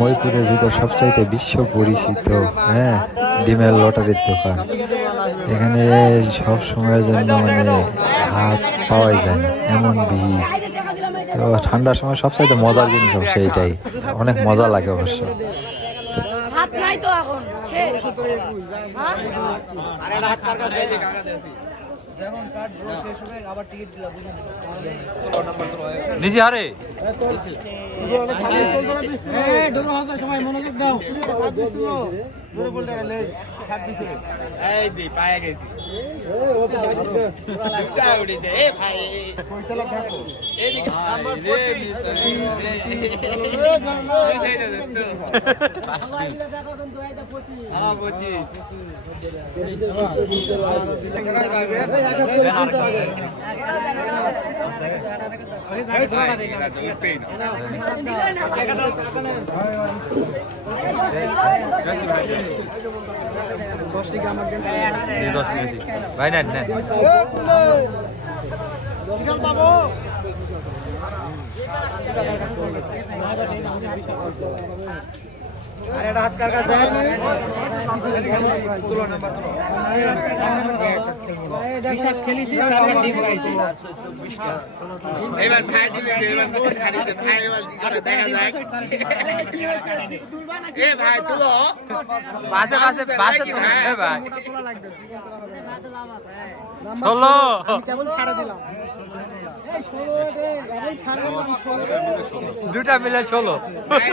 ময়পুরের ভিতর সবচাইতে বিশ্ব পরিচিত হ্যাঁ ডিমের লটারির দোকান। এখানে সব সময়ের জন্য মানে হাত পাওয়াই যায় না এমন ভিড়। তো ঠান্ডার সময় সবচাইতে মজার জিনিস অবশ্য এইটাই অনেক মজা লাগে অবশ্য। হাত নাই তো এখন শেষ। হ্যাঁ? নিজে হারে? এই দি পায়ে গেছি দুটা উঠেছে এ ভাই এদিকে আমার পড়ছে হ্যাঁ বলছি উঠবেই না এই দশ টাকা দিই। ভাই নেন নেন এবার ভাই দিলে এবার বোন খারিতে ভাই এবার কি করে দেখা যায় এ ভাই তুলো। পাশে পাশে নাকি ভাই? এ ভাই। ষোলো। দুটা মিলে ষোলো। ভাই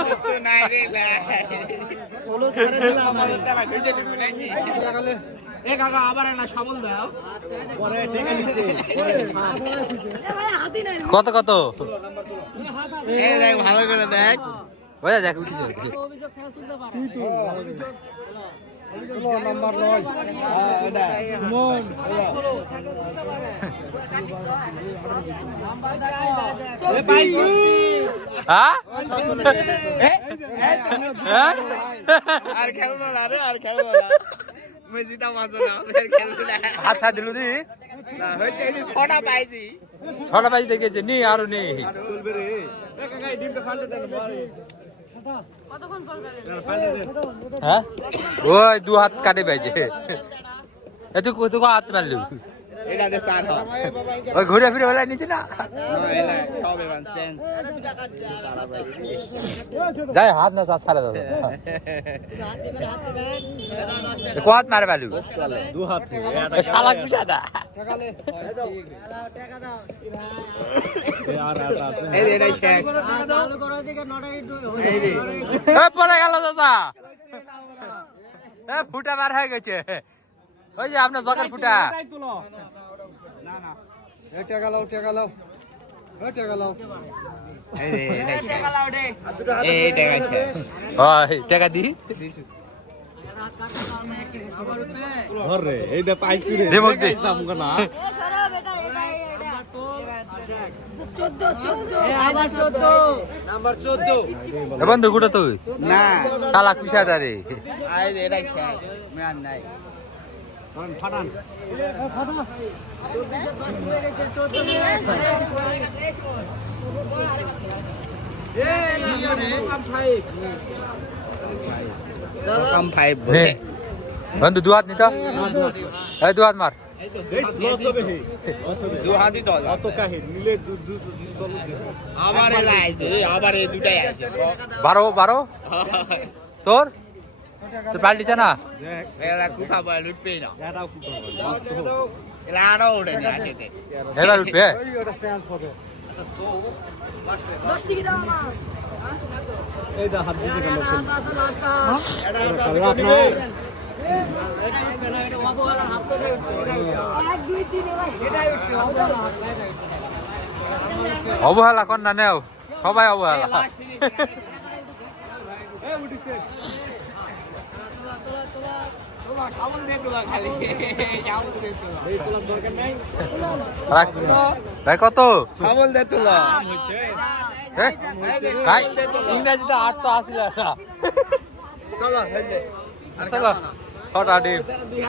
এ কাকা আবার সবল দাও। কত কত? দেখ ভালো করে দেখ। ওই দেখ হ্যাঁ? হ্যাঁ? আর খেলব না রে আর খেলব না। মই জিতা পাঁচো না আর খেলব না হাত ছাড় দিল দি। না হইতে এই ছটা পাইছি। ছটা বাজি দেখেছে নি আরও নেই হ্যাঁ ওই দু হাত কাটে পাইছে। এ তুই তুই হাত মারলু এটা দে হয়। ওই ঘুরে ফিরে বেলা নিচে না? না সব এবার সেন্স যাই হাত না সারা মারে বালু? দু হাত শালাক ফুটা বার হয়ে গেছে। ওই যে আপনার জগের ফুটা। টাকা দি। বন্ধু গুটো তুই না শালাক পিছা দা। রে এই রে। এটাই শেষ ম্যান নাই। বন্ধু দু হাত নিত। এই দু হাত মার। দু হাতই তো অত আবার এলা আইছে আবার এই দুটাই আইছে। বারো বারো? তোর? তোর পাল্টিছে না এবার উঠবে অবহেলা কর না নেও সবাই অবহেলা ভাই কত? সাবল দিয়ে তোলা ভাই ইংরেজিতে আট তো আসি চলো চলো